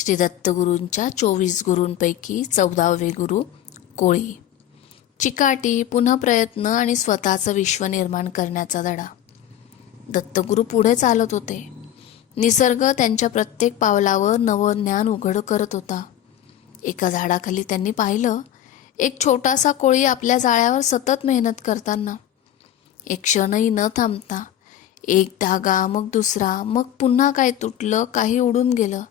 श्री दत्तगुरूंच्या 24 गुरूंपैकी 14वे गुरु कोळी. चिकाटी, पुन्हा प्रयत्न आणि स्वतःचं विश्व निर्माण करण्याचा धडा. दत्तगुरू पुढे चालत होते. निसर्ग त्यांच्या प्रत्येक पावलावर नवं ज्ञान उघड करत होता. एका झाडाखाली त्यांनी पाहिलं, एक छोटासा कोळी आपल्या जाळ्यावर सतत मेहनत करताना. एक क्षणही न थांबता, एक धागा, मग दुसरा, मग पुन्हा काही तुटलं, काही उडून गेलं,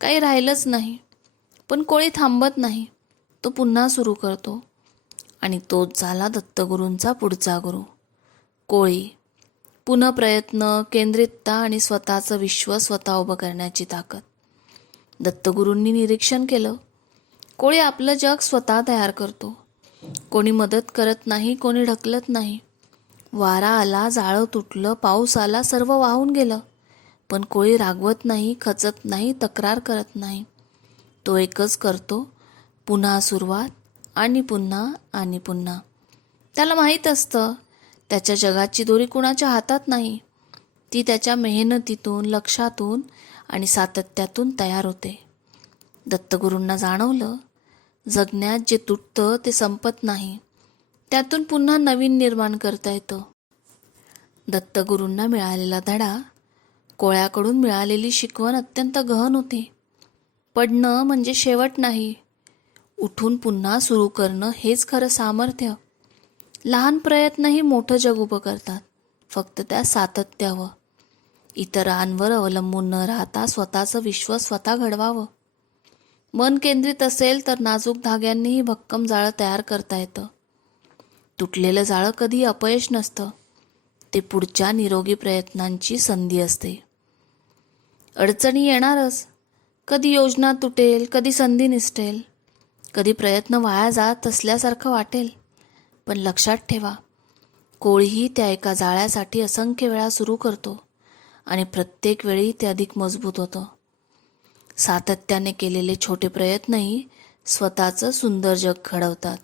काही राहिलंच नाही. पण कोळी थांबत नाही. तो पुन्हा सुरू करतो. आणि तोच झाला दत्तगुरूंचा पुढचा गुरु कोळी. पुन्हा प्रयत्न, केंद्रितता आणि स्वतःचं विश्व स्वतः उभं करण्याची ताकद. दत्तगुरूंनी निरीक्षण केलं, कोळी आपलं जग स्वतः तयार करतो. कोणी मदत करत नाही, कोणी ढकलत नाही. वारा आला, जाळं तुटलं, पाऊस आला, सर्व वाहून गेलं. पण कोळी रागवत नाही, खचत नाही, तक्रार करत नाही. तो एकच करतो, पुन्हा सुरुवात आणि पुन्हा आणि पुन्हा. त्याला माहीत असतं, त्याच्या जगाची दोरी कुणाच्या हातात नाही. ती त्याच्या मेहनतीतून, लक्षातून आणि सातत्यातून तयार होते. दत्तगुरूंना जाणवलं, जगण्यात जे तुटतं ते संपत नाही. त्यातून पुन्हा नवीन निर्माण करता येतं. दत्तगुरूंना मिळालेला धडा, कोळ्याकडून मिळालेली शिकवण अत्यंत गहन होती. पडणं म्हणजे शेवट नाही. उठून पुन्हा सुरू करणं हेच खरं सामर्थ्य. लहान प्रयत्नही मोठं जग उभं करतात. फक्त त्या सातत्य हवं. इतरांवर अवलंबून न राहता स्वतःचं विश्व स्वतः घडवावं. मन केंद्रित असेल तर नाजूक धाग्यांनीही भक्कम जाळं तयार करता येतं. तुटलेलं जाळं कधी अपयश नसतं. ते पुढच्या निरोगी प्रयत्नांची संधी असते. अडचणी येणारच. कधी योजना तुटेल, कधी संधी निसटेल, कधी प्रयत्न वाया जात असल्यासारखं वाटेल. पण लक्षात ठेवा, कोळीही त्या एका जाळ्यासाठी असंख्य वेळा सुरू करतो आणि प्रत्येक वेळी ते अधिक मजबूत होतं. सातत्याने केलेले छोटे प्रयत्नही स्वतःचं सुंदर जग घडवतात.